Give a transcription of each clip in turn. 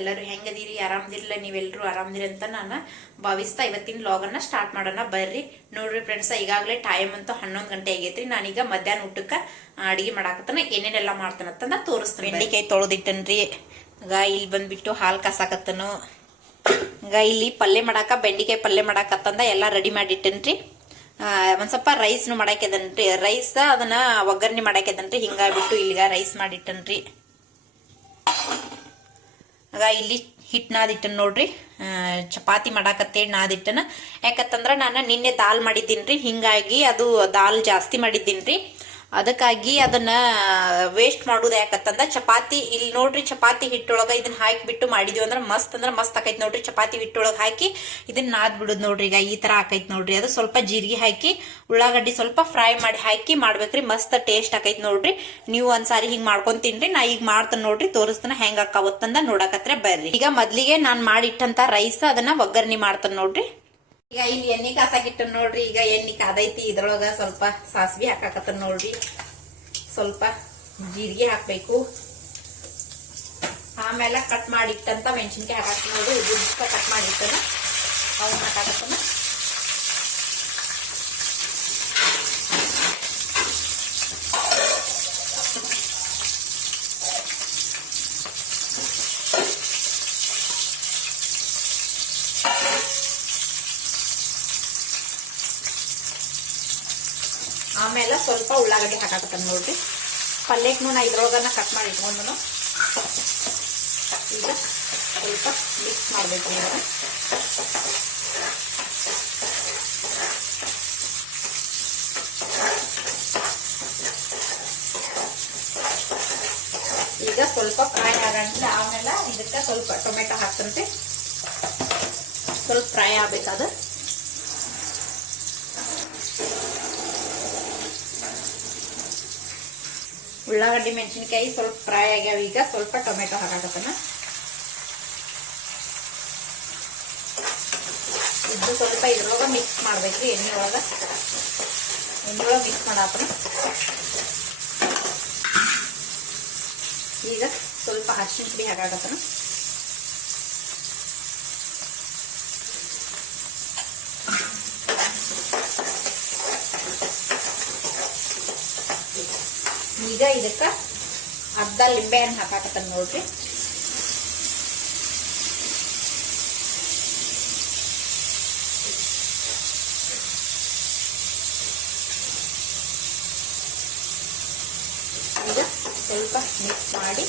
ಎಲ್ಲರೂ ಹೆಂಗದೀರಿ, ಆರಾಮದಿರಲ್ಲ? ನೀವೆಲ್ಲರೂ ಆರಾಮದಿರಿ ಅಂತ ನಾನು ಭಾವಿಸ್ತಾ ಇವತ್ತಿನ ವ್ಲಾಗನ್ನ ಸ್ಟಾರ್ಟ್ ಮಾಡೋಣ ಬರ್ರಿ. ನೋಡ್ರಿ ಫ್ರೆಂಡ್ಸ್, ಈಗಾಗಲೇ ಟೈಮ್ ಅಂತೂ 11 ಗಂಟೆ ಆಗೈತ್ರಿ. ನಾನೀಗ ಮಧ್ಯಾಹ್ನ ಊಟಕ್ಕೆ ಅಡಿಗೆ ಮಾಡಾಕತ್ತಾನ, ಏನೇನೆಲ್ಲ ಮಾಡ್ತಾನಂತಂದ ತೋರಿಸ್ತಾನೆ. ಬೆಂಡಿಕಾಯಿ ತೊಳೆದಿಟ್ಟನ್ರಿ. ಈಗ ಇಲ್ಲಿ ಬಂದ್ಬಿಟ್ಟು ಹಾಲು ಕಾಸಾಕತ್ತನು. ಈಗ ಇಲ್ಲಿ ಪಲ್ಯ ಮಾಡಾಕ ಬೆಂಡಿಕಾಯಿ ಪಲ್ಯ ಮಾಡಾಕತ್ತಂದ ಎಲ್ಲ ರೆಡಿ ಮಾಡಿಟ್ಟನ್ರಿ. ಒಂದ್ ಸ್ವಲ್ಪ ರೈಸ್ನು ಮಾಡಾಕಿದನ್ರಿ. ರೈಸ್ ಅದನ್ನ ಒಗ್ಗರಣೆ ಮಾಡಾಕಿದನ್ರಿ. ಹಿಂಗಾಗ್ಬಿಟ್ಟು ಇಲ್ಲಿಗ ರೈಸ್ ಮಾಡಿಟ್ಟನ್ರಿ. ಆಗ ಇಲ್ಲಿ ಹಿಟ್ಟು ನಾದಿಟ್ಟನ್ ನೋಡ್ರಿ. ಚಪಾತಿ ಮಾಡಾಕತ್ತೇಳಿ ನಾದಿಟ್ಟನ. ಯಾಕತ್ತಂದ್ರ ನಾನು ನಿನ್ನೆ ದಾಲ್ ಮಾಡಿದ್ದೀನ್ರಿ. ಹಿಂಗಾಗಿ ಅದು ದಾಲ್ ಜಾಸ್ತಿ ಮಾಡಿದ್ದೀನ್ರಿ. ಅದಕ್ಕಾಗಿ ಅದನ್ನ ವೇಸ್ಟ್ ಮಾಡುದು ಯಾಕತ್ತಂದ ಚಪಾತಿ ಇಲ್ಲಿ ನೋಡ್ರಿ, ಚಪಾತಿ ಹಿಟ್ಟೊಳಗ ಇದನ್ನ ಹಾಕಿಬಿಟ್ಟು ಮಾಡಿದ್ವಿ ಅಂದ್ರ ಮಸ್ತ್ ಆಕೈತಿ ನೋಡ್ರಿ. ಚಪಾತಿ ಹಿಟ್ಟೊಳಗ ಹಾಕಿ ಇದನ್ನ ನಾದ್ ಬಿಡುದು ನೋಡ್ರಿ. ಈಗ ಈ ತರ ಆಕೈತಿ ನೋಡ್ರಿ. ಅದು ಸ್ವಲ್ಪ ಜೀರಿಗೆ ಹಾಕಿ ಉಳ್ಳಾಗಡ್ಡಿ ಸ್ವಲ್ಪ ಫ್ರೈ ಮಾಡಿ ಹಾಕಿ ಮಾಡ್ಬೇಕ್ರಿ. ಮಸ್ತ್ ಟೇಸ್ಟ್ ಆಕೈತಿ ನೋಡ್ರಿ. ನೀವು ಒಂದ್ಸಾರಿ ಹಿಂಗ್ ಮಾಡ್ಕೊಂಡ್ ತಿನ್ರಿ. ನಾ ಈಗ ಮಾಡ್ತಾನ ನೋಡ್ರಿ, ತೋರಿಸ್ತಾನ ಹೆಂಗ್ ಆಕಾವತ್ತಂದ ನೋಡಕತ್ರ ಬರ್ರಿ. ಈಗ ಮೊದ್ಲಿಗೆ ನಾನ್ ಮಾಡಿಟ್ಟಂತ ರೈಸ್ ಅದನ್ನ ಒಗ್ಗರಣೆ ಮಾಡ್ತಾನ ನೋಡ್ರಿ. ಈಗ ಇಲ್ಲಿ ಎಣ್ಣೆ ಕಾಸಾಕಿಟ್ಟ ನೋಡ್ರಿ. ಈಗ ಎಣ್ಣೆ ಕಾದೈತಿ. ಇದ್ರೊಳಗ ಸ್ವಲ್ಪ ಸಾಸಿವೆ ಹಾಕಾಕತ್ತ ನೋಡ್ರಿ. ಸ್ವಲ್ಪ ಜೀರಿಗೆ ಹಾಕ್ಬೇಕು. ಆಮೇಲೆ ಕಟ್ ಮಾಡಿಟ್ಟಂತ ಮೆಣಸಿನ್ಕಾಯಿ ಹಾಕಾಕ ನೋಡ್ರಿ. ಉದ್ದ ಕಟ್ ಮಾಡಿಟ್ಟನ ಅವನ್ನ ಹಾಕಾಕತ್ತನ. ಆಮೇಲೆ ಸ್ವಲ್ಪ ಉಳ್ಳಾಗಡ್ಡಿ ಹಾಕಾಕತ್ತಾನ ನೋಡ್ರಿ. ಪಲ್ಯಕ್ಕೂ ನಾ ಇದ್ರೊಳಗನ್ನ ಕಟ್ ಮಾಡಿ ಇಟ್ಕೊಂಡು ಈಗ ಸ್ವಲ್ಪ ಮಿಕ್ಸ್ ಮಾಡ್ಬೇಕು. ಈಗ ಸ್ವಲ್ಪ ಫ್ರೈ ಆಗಂತ ಆಮೇಲೆ ಇದಕ್ಕೆ ಸ್ವಲ್ಪ ಟೊಮೆಟೊ ಹಾಕ್ತಂತೆ. ಸ್ವಲ್ಪ ಫ್ರೈ ಆಗ್ಬೇಕದ. ಉಳ್ಳಾಗಡ್ಡಿ ಮೆಣಸಿನ್ಕಾಯಿ ಸ್ವಲ್ಪ ಫ್ರೈ ಆಗ್ಯಾವ. ಈಗ ಸ್ವಲ್ಪ ಟೊಮೆಟೊ ಹಾಕಾಕತ್ತನ. ಇದು ಸ್ವಲ್ಪ ಇದ್ರೊಳಗ ಮಿಕ್ಸ್ ಮಾಡ್ಬೇಕ್ರಿ. ಎಣ್ಣೆ ಒಳಗ ಮಿಕ್ಸ್ ಮಾಡಾಕನ. ಈಗ ಸ್ವಲ್ಪ ಅರಿಶಿನ ಪುಡಿ ಹಾಕಾಕತ್ತನ. ಈಗ ಇದಕ್ಕ ಅರ್ಧ ಲಿಂಬೆ ಹಣ್ಣು ಹಾಕಾಕತ್ತನ ನೋಡ್ರಿ. ಈಗ ಸ್ವಲ್ಪ ಮಿಕ್ಸ್ ಮಾಡಿ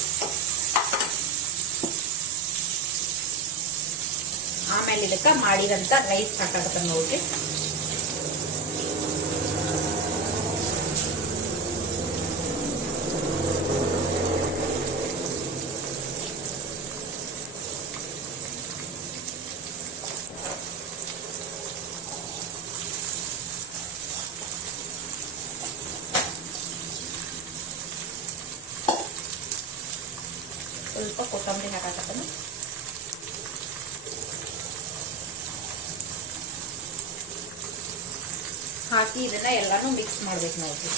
ಆಮೇಲೆ ಇದಕ್ಕ ಮಾಡಿದಂತ ರೈಸ್ ಹಾಕಾಕತ್ತನ ನೋಡ್ರಿ. ಸ್ವಲ್ಪ ಕೊತ್ತಂಬರಿ ಹಾಕಾಕತ್ತನ. ಹಾಕಿ ಇದನ್ನ ಎಲ್ಲಾನು ಮಿಕ್ಸ್ ಮಾಡ್ಬೇಕು ನೋಡ್ರಿ.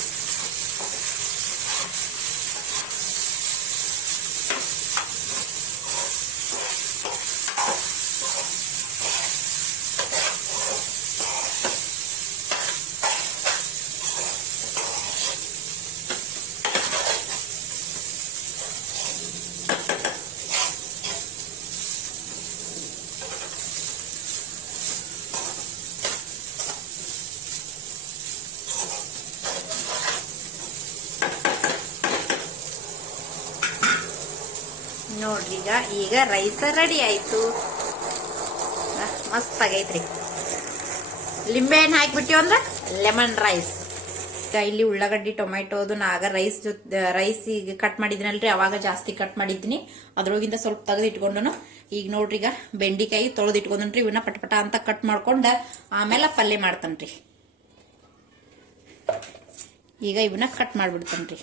ನೋಡ್ರಿ ಈಗ ರೈಸ್ ರೆಡಿ ಆಯ್ತು. ಮಸ್ತ್ ಆಗೈತ್ರಿ. ಲಿಂಬೆ ಹಣ್ಣು ಹಾಕ್ಬಿಟ್ಟಿವ್ ಅಂದ್ರ ಲೆಮನ್ ರೈಸ್. ಈಗ ಇಲ್ಲಿ ಉಳ್ಳಾಗಡ್ಡಿ ಟೊಮೆಟೊ ಅದು ನಾಗ ರೈಸ್ ಈಗ ಕಟ್ ಮಾಡಿದ್ನಲ್ರಿ, ಅವಾಗ ಜಾಸ್ತಿ ಕಟ್ ಮಾಡಿದ್ದೀನಿ. ಅದ್ರೊಳಗಿಂದ ಸ್ವಲ್ಪ ತೆಗೆದು ಇಟ್ಕೊಂಡನು. ಈಗ ನೋಡ್ರಿ, ಈಗ ಬೆಂಡಿಕಾಯಿ ತೊಳೆದು ಇಟ್ಕೊಂಡ್ರಿ. ಇವನ್ನ ಪಟಪಟ ಅಂತ ಕಟ್ ಮಾಡ್ಕೊಂಡ ಆಮೇಲೆ ಪಲ್ಯ ಮಾಡ್ತಾನ್ರಿ. ಈಗ ಇವನ್ನ ಕಟ್ ಮಾಡ್ಬಿಡ್ತಾನ್ರಿ.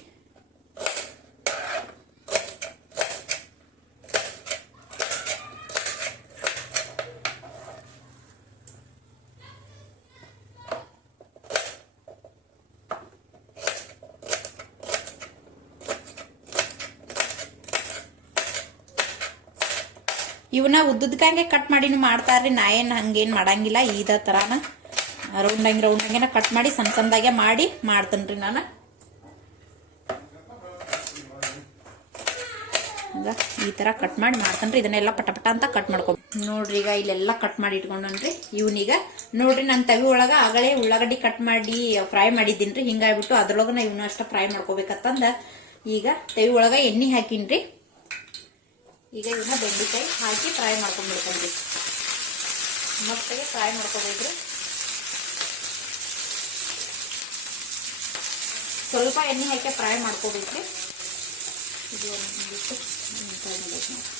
ಇವನ್ನ ಉದ್ದುದ್ಕಂಗೆ ಕಟ್ ಮಾಡಿನೂ ಮಾಡ್ತಾರ್ರಿ. ನಾ ಏನು ಹಂಗೇನು ಮಾಡಂಗಿಲ್ಲ. ಇದೇ ಥರನ ರೌಂಡಂಗೆ ಕಟ್ ಮಾಡಿ ಸಣ್ಣ ಸಣ್ಣದಾಗೆ ಮಾಡಿ ಮಾಡ್ತೇನ್ರಿ ನಾನು. ಈ ತರ ಕಟ್ ಮಾಡಿ ಮಾಡ್ತೇನ್ರಿ. ಇದನ್ನೆಲ್ಲ ಪಟ ಅಂತ ಕಟ್ ಮಾಡ್ಕೊ ನೋಡ್ರಿ. ಈಗ ಇಲ್ಲೆಲ್ಲ ಕಟ್ ಮಾಡಿ ಇಟ್ಕೊಂಡ್ರಿ. ಇವನೀಗ ನೋಡ್ರಿ ನಾನು ತವಿ ಒಳಗ ಆಗಲೇ ಉಳ್ಳಾಗಡ್ಡಿ ಕಟ್ ಮಾಡಿ ಫ್ರೈ ಮಾಡಿದ್ದೀನ್ರಿ. ಹಿಂಗಾಗ್ಬಿಟ್ಟು ಅದ್ರೊಳಗ ನಾ ಇವನು ಅಷ್ಟ ಫ್ರೈ ಮಾಡ್ಕೋಬೇಕಂತಂದ ಈಗ ತವಿ ಒಳಗ ಎಣ್ಣೆ ಹಾಕಿನ್ರಿ. ಈಗ ಇವನ್ನ ಬೆಂಡೆಕಾಯಿ ಹಾಕಿ ಫ್ರೈ ಮಾಡ್ಕೊಂಡ್ಬಿಡ್ತೇನ್ರಿ. ಮಸ್ತಾಗಿ ಫ್ರೈ ಮಾಡ್ಕೋಬೇಕ್ರಿ. ಸ್ವಲ್ಪ ಎಣ್ಣೆ ಹಾಕಿ ಫ್ರೈ ಮಾಡ್ಕೋಬೇಕ್ರಿ. ಇದು ಒಂದಿಷ್ಟು ಫ್ರೈ ಮಾಡ್ಬೇಕು ನಾವು.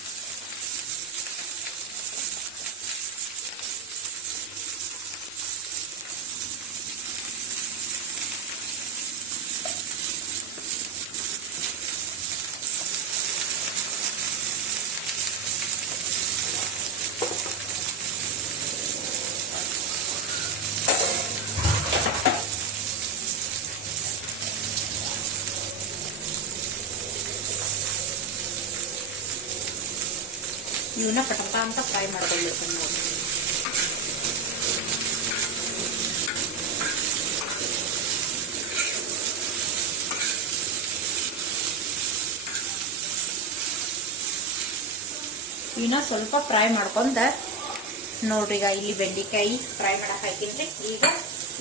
ಇವನ್ನ ಪಟಪಟ ಅಂತ ಫ್ರೈ ಮಾಡ್ಕೊಳ್ಬೇಕು ನೋಡಿ. ಇವನ್ನ ಸ್ವಲ್ಪ ಫ್ರೈ ಮಾಡ್ಕೊಂಡ ನೋಡ್ರಿ. ಈಗ ಇಲ್ಲಿ ಬೆಂಡೆಕಾಯಿ ಫ್ರೈ ಮಾಡಕ್ ಹಾಕಿನ್ರಿ. ಈಗ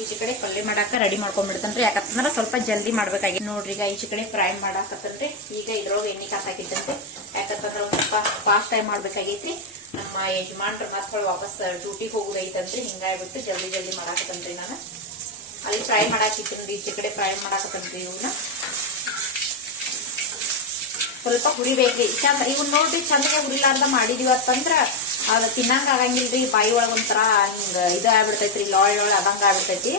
ಈಚೆ ಕಡೆ ಪಲ್ಯ ಮಾಡಾಕ ರೆಡಿ ಮಾಡ್ಕೊಂಡ್ಬಿಡ್ತೇನ್ರಿ. ಯಾಕಂದ್ರ ಸ್ವಲ್ಪ ಜಲ್ದಿ ಮಾಡ್ಬೇಕಾಗಿ ನೋಡ್ರಿ. ಈಗ ಈಚೆ ಕಡೆ ಫ್ರೈ ಮಾಡಾಕತ್ತನ್ರಿ. ಈಗ ಇದ್ರೊಳಗೆ ಎಣ್ಣೆ ಕಾಸ್ ಹಾಕಿದ್ದನ್ರಿ. ಯಾಕಂತಂದ್ರ ಒಂದ್ ಸ್ವಲ್ಪ ಫಾಸ್ಟ್ ಟೈಮ್ ಮಾಡ್ಬೇಕಾಗೈತಿ. ನಮ್ಮ ಯಜಮಾನ್ರ ಮತ್ ವಾಪಸ್ ಡ್ಯೂಟಿಗೆ ಹೋಗುದೈತಂದ್ರಿ. ಹಿಂಗಾಗ್ಬಿಟ್ಟು ಜಲ್ದಿ ಮಾಡಾಕತ್ತನ್ರಿ. ನಾನು ಅಲ್ಲಿ ಫ್ರೈ ಮಾಡಾಕಿತ್ತೇನ್ರಿ. ಈಚೆ ಕಡೆ ಫ್ರೈ ಮಾಡಾಕತ್ತನ್ರಿ. ಇವನ್ನ ಸ್ವಲ್ಪ ಹುರಿಬೇಕ್ರಿ. ಚಂದ ಇವನ್ ನೋಡ್ರಿ ಚಂದಗೆ ಹುರಿಲಾರ್ದ ಮಾಡಿದೀವತ್ತಂದ್ರ ಅದ್ ತಿನ್ನಂಗ ಆಗಂಗಿಲ್ರಿ. ಬಾಯಿ ಒಳಗ ಒಂಥರ ಹಿಂಗ ಇದು ಆಗ್ಬಿಡ್ತೈತ್ರಿ. ಲಾಳ್ ಅದಂಗ ಆಗ್ಬಿಡ್ತೈತಿ.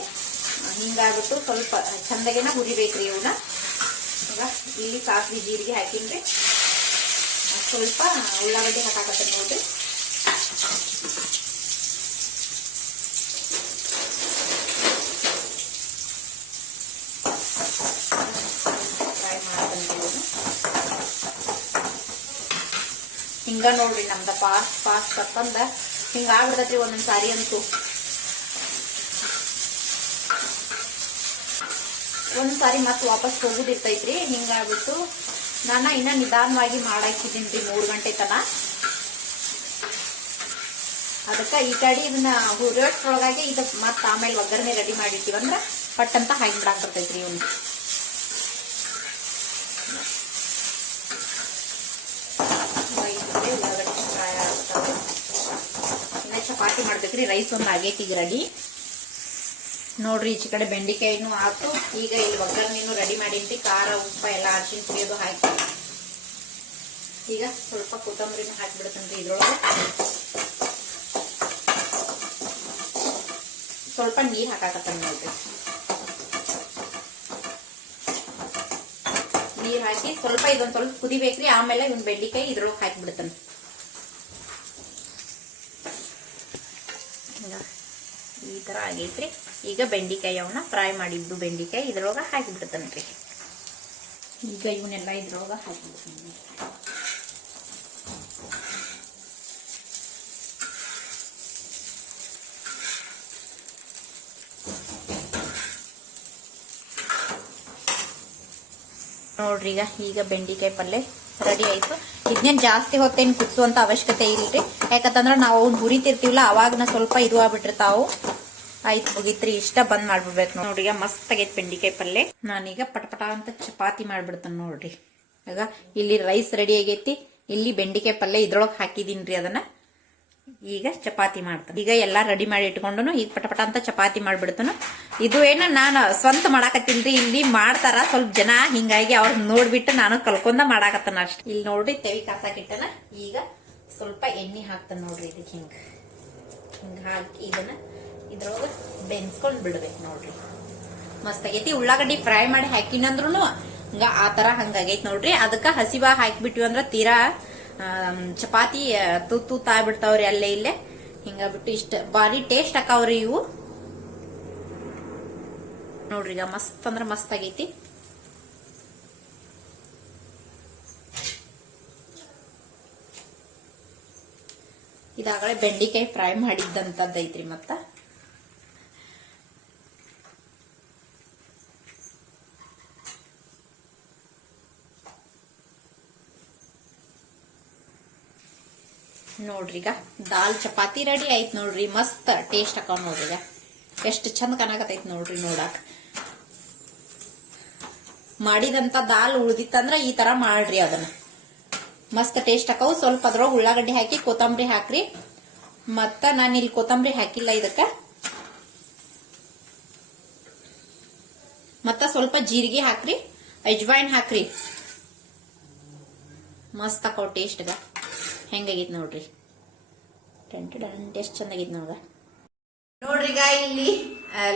ಹಿಂಗಾಗ್ಬಿಟ್ಟು ಸ್ವಲ್ಪ ಚಂದಗೆನ ಹುರಿಬೇಕ್ರಿ ಇವನ್ನ. ಈಗ ಇಲ್ಲಿ ಸಾಸಿವೆ ಜೀರಿಗೆ ಹಾಕಿನ್ರಿ. ಸ್ವಲ್ಪ ಉಳ್ಳಾಗಡ್ಡಿ ಹಾಕಾಕತ್ತೇನೆ ನೋಡ್ರಿ. ಫ್ರೈ ಮಾಡ್ತೇನೆ. ಹಿಂಗ ನೋಡ್ರಿ ನಮ್ದ ಫಾಸ್ಟ್ ತಪ್ಪಂದ ಹಿಂಗ ಆಗ್ಬಿಡ್ತೈತ್ರಿ ಒಂದೊಂದ್ ಸಾರಿ ಅಂತೂ. ಒಂದ್ ಸಾರಿ ಮತ್ ವಾಪಸ್ ಹೋಗುದಿರ್ತೈತ್ರಿ. ಹಿಂಗಾಗ್ಬಿಟ್ಟು ನಾನ ಇನ್ನ ನಿಧಾನವಾಗಿ ಮಾಡಾಕಿದ್ದೀನ್ರಿ 3 ಗಂಟೆ ತನ. ಅದಕ್ಕ ಈ ಕಡೆ ಇದನ್ನ ಹುರಿಯೋಷ್ಟ್ರೊಳಗಾಗಿ ಇದು ಮತ್ ಆಮೇಲೆ ಒಗ್ಗರಣೆ ರೆಡಿ ಮಾಡಿಟ್ಟಿವಂದ್ರ ಪಟ್ ಅಂತ ಹಾಕಿ ಬಿಡಾಕ್ ಬರ್ತೈತ್ರಿ. ಇವನ್ ಇನ್ನ ಚಪಾತಿ ಮಾಡ್ಬೇಕ್ರಿ. ರೈಸ್ ಒಂದ್ ಆಗೈತಿ ಈಗ ರೆಡಿ ನೋಡ್ರಿ. ಈಚೆ ಕಡೆ ಬೆಂಡೆಕಾಯಿನೂ ಹಾಕು. ಈಗ ಇಲ್ಲಿ ಒಗ್ಗರಣೆನು ರೆಡಿ ಮಾಡಿನ್ರಿ. ಖಾರ ಉಪ್ಪ ಎಲ್ಲ ಅರಿಶಿನ ಪುಡಿಯೋದು ಹಾಕಿ ಈಗ ಸ್ವಲ್ಪ ಕೊತ್ತಂಬರಿನೂ ಹಾಕಿಬಿಡ್ತೇನ್ರಿ. ಇದ್ರೊಳಗೆ ಸ್ವಲ್ಪ ನೀರ್ ಹಾಕಾಕತ್ತೇನೆ ನೋಡ್ರಿ. ನೀರ್ ಹಾಕಿ ಸ್ವಲ್ಪ ಇದೊಂದ್ ಸ್ವಲ್ಪ ಕುದಿಬೇಕ್ರಿ. ಆಮೇಲೆ ಇವ್ನ ಬೆಂಡೆಕಾಯಿ ಇದ್ರೊಳಗೆ ಹಾಕಿಬಿಡ್ತೇನೆ. ಈ ತರ ಆಗೈತ್ರಿ. ಈಗ ಬೆಂಡೆಕಾಯಿ ಅವನ್ನ ಫ್ರೈ ಮಾಡಿದ್ದು ಬೆಂಡೆಕಾಯಿ ಇದ್ರೊಳಗ ಹಾಕಿಬಿಡ್ತೇನ್ರಿ. ಈಗ ಇವನ್ನೆಲ್ಲ ಇದ್ರೊಳಗ ಹಾಕಿಬಿಡ್ತೀನಿ. ನೋಡ್ರಿ ಈಗ ಬೆಂಡೆಕಾಯಿ ಪಲ್ಯ ರೆಡಿ ಆಯ್ತು. ಇದನ್ನೇನ್ ಜಾಸ್ತಿ ಹೊತ್ತೇನ್ ಕುದಿಸುವಂತ ಅವಶ್ಯಕತೆ ಇಲ್ರಿ. ಯಾಕಂತಂದ್ರ ನಾವು ಹುರಿತಿರ್ತೀವಲ್ಲ ಅವಾಗನ ಸ್ವಲ್ಪ ಇದು ಆಗ್ಬಿಟ್ಟಿರ್ತಾವು. ಆಯ್ತು ಮುಗಿತ್ರಿ. ಇಷ್ಟ ಬಂದ್ ಮಾಡ್ಬಿಡ್ಬೇಕು ನೋಡ್ರಿ. ಮಸ್ತ್ ಆಗೈತ್ ಬೆಂಡೆಕಾಯಿ ಪಲ್ಯ. ನಾನೀಗ ಪಟಪಟ ಅಂತ ಚಪಾತಿ ಮಾಡ್ಬಿಡ್ತೇನೆ ನೋಡ್ರಿ. ಈಗ ಇಲ್ಲಿ ರೈಸ್ ರೆಡಿ ಆಗೈತಿ. ಇಲ್ಲಿ ಬೆಂಡೆಕಾಯಿ ಪಲ್ಯ ಇದ್ರೊಳಗೆ ಹಾಕಿದೀನ್ರಿ. ಅದನ್ನ ಈಗ ಚಪಾತಿ ಮಾಡ್ತಾನೆ. ಈಗ ಎಲ್ಲಾ ರೆಡಿ ಮಾಡಿ ಇಟ್ಕೊಂಡು ಈಗ ಪಟಪಟ ಅಂತ ಚಪಾತಿ ಮಾಡ್ಬಿಡ್ತಾನ. ಇದು ಏನು ನಾನು ಸ್ವಂತ ಮಾಡಾಕತ್ತೀನ್ರಿ. ಇಲ್ಲಿ ಮಾಡ್ತಾರ ಸ್ವಲ್ಪ ಜನ, ಹಿಂಗಾಗಿ ಅವ್ರ ನೋಡ್ಬಿಟ್ಟು ನಾನು ಕಲ್ಕೊಂಡ ಮಾಡಾಕತ್ತಾನ ಅಷ್ಟ. ಇಲ್ಲಿ ನೋಡ್ರಿ ತೆವಿ ಕಾಸಾಕಿಟ್ಟನ. ಈಗ ಸ್ವಲ್ಪ ಎಣ್ಣೆ ಹಾಕ್ತಾನ ನೋಡ್ರಿ. ಇದಕ್ಕೆ ಹಿಂಗ ಹಾಕಿ ಇದನ್ನ ಇದ್ರೊಳಗ ಬೆನ್ಸ್ಕೊಂಡ್ ಬಿಡ್ಬೇಕು ನೋಡ್ರಿ. ಮಸ್ತ್ ಆಗೈತಿ. ಉಳ್ಳಾಗಡ್ಡಿ ಫ್ರೈ ಮಾಡಿ ಹಾಕಿನಂದ್ರುನು ಹಂಗ ಆತರ ಹಂಗಾಗೈತಿ ನೋಡ್ರಿ. ಅದಕ್ಕ ಹಸಿಬಾ ಹಾಕಿಬಿಟ್ವಿ ಅಂದ್ರ ತೀರಾ ಚಪಾತಿ ತೂತ್ ಆಗ್ಬಿಡ್ತಾವ್ರಿ ಅಲ್ಲೇ ಇಲ್ಲೇ. ಹಿಂಗಾಗ್ಬಿಟ್ಟು ಇಷ್ಟ ಬಾರಿ ಟೇಸ್ಟ್ ಆಕಾವ್ರಿ ಇವು ನೋಡ್ರಿ. ಈಗ ಮಸ್ತ್ ಅಂದ್ರ ಮಸ್ತ್ ಆಗೈತಿ. ಇದಾಗಲೇ ಬೆಂಡಿಕಾಯಿ ಫ್ರೈ ಮಾಡಿದ್ದಂಥದ್ದೈತ್ರಿ. ಮತ್ತ ನೋಡ್ರಿ ಈಗ ದಾಲ್ ಚಪಾತಿ ರೆಡಿ ಆಯ್ತು ನೋಡ್ರಿ. ಮಸ್ತ್ ಟೇಸ್ಟ್ ಹಾಕೊಂಡ್ ನೋಡ್ರಿ. ಈಗ ಎಷ್ಟು ಚಂದ ಕಾಣಕತ್ತೈತಿ ನೋಡ್ರಿ. ನೋಡಾಕ ಮಾಡಿದಂತ ದಾಲ್ ಉಳ್ದಿತ್ತಂದ್ರ ಈ ತರ ಮಾಡ್ರಿ. ಅದನ್ನ ಮಸ್ತ್ ಟೇಸ್ಟ್ ಹಾಕವು. ಸ್ವಲ್ಪ ಅದ್ರೊಳಗೆ ಉಳ್ಳಾಗಡ್ಡಿ ಹಾಕಿ ಕೊತ್ತಂಬರಿ ಹಾಕ್ರಿ. ಮತ್ತ ನಾನು ಇಲ್ಲಿ ಕೊತ್ತಂಬರಿ ಹಾಕಿಲ್ಲ ಇದಕ್ಕ. ಮತ್ತ ಸ್ವಲ್ಪ ಜೀರಿಗೆ ಹಾಕ್ರಿ, ಅಜ್ವಾಯಿನ್ ಹಾಕ್ರಿ. ಮಸ್ತ್ ಹಾಕವ್ ಟೇಸ್ಟ್ಗ. ಹೆಂಗಾಗೈತಿ ನೋಡ್ರಿ. ಟೇಸ್ಟ್ ಚಂದಾಗೈತಿ ನೋಡ್ರಿ. ಈಗ ಇಲ್ಲಿ